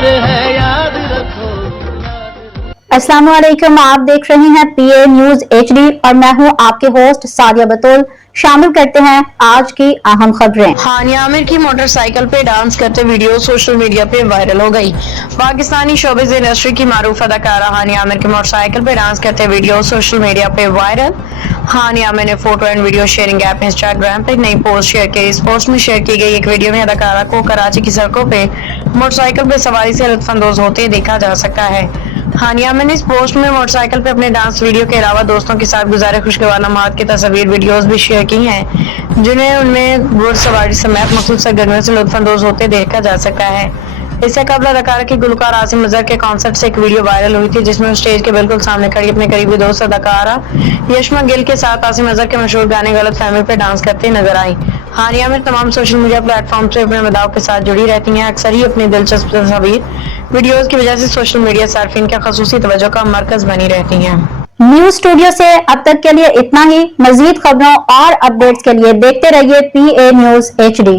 प्यार है, याद रखो। अस्सलाम वालेकुम, आप देख रहे हैं PA न्यूज HD और मैं हूं आपके होस्ट सादिया बतौल। शामिल करते हैं आज की अहम खबरें। हानिया आमिर की मोटरसाइकिल पे डांस करते वीडियो सोशल मीडिया पे वायरल हो गई। पाकिस्तानी शोबिज़ इंडस्ट्री की मारूफ अदाकारा हानिया आमिर की मोटरसाइकिल पे डांस करते वीडियो सोशल मीडिया पे वायरल। हानिया आमिर ने photo and video sharing app Instagram पे नई पोस्ट शेयर की। इस पोस्ट में शेयर की गई एक वीडियो में अदाकारा को कराची की सड़कों पे मोटरसाइकिल पे सवारी से लुत्फानंदोज होते देखा जा सकता है। हानिया आमिर ने इस पोस्ट में मोटरसाइकिल पे अपने डांस वीडियो के अलावा दोस्तों के साथ गुजारे खुशगवार लम्हात की तस्वीर वीडियोस भी शेयर की हैं, जिन्हें उनमें घुड़सवारी समेत मुख्तलिफ सरगर्मियों से लुत्फानंदोज होते देखा जा सकता है। इससे कबल अदाकारा की गुलकार आसिम अजहर के कॉन्सर्ट से एक वीडियो वायरल हुई थी, जिसमें स्टेज के बिल्कुल सामने खड़ी अपने करीबी दोस्त अदाकारा यशमा गिल के साथ आसिम अजहर के मशहूर गाने गलत फहमी पे डांस करते नजर आई। हानिया आमिर तमाम सोशल मीडिया प्लेटफॉर्म से अपने मदाओं के साथ जुड़ी रहती हैं। अक्सर ही अपनी दिलचस्प तस्वीर वीडियोस की वजह से सोशल मीडिया सार्फिन के खसूसी तवज्जो का मरकज बनी रहती हैं। न्यूज स्टूडियो से अब तक के लिए इतना ही। मजीद खबरों और अपडेट्स के लिए देखते रहिए PA न्यूज HD।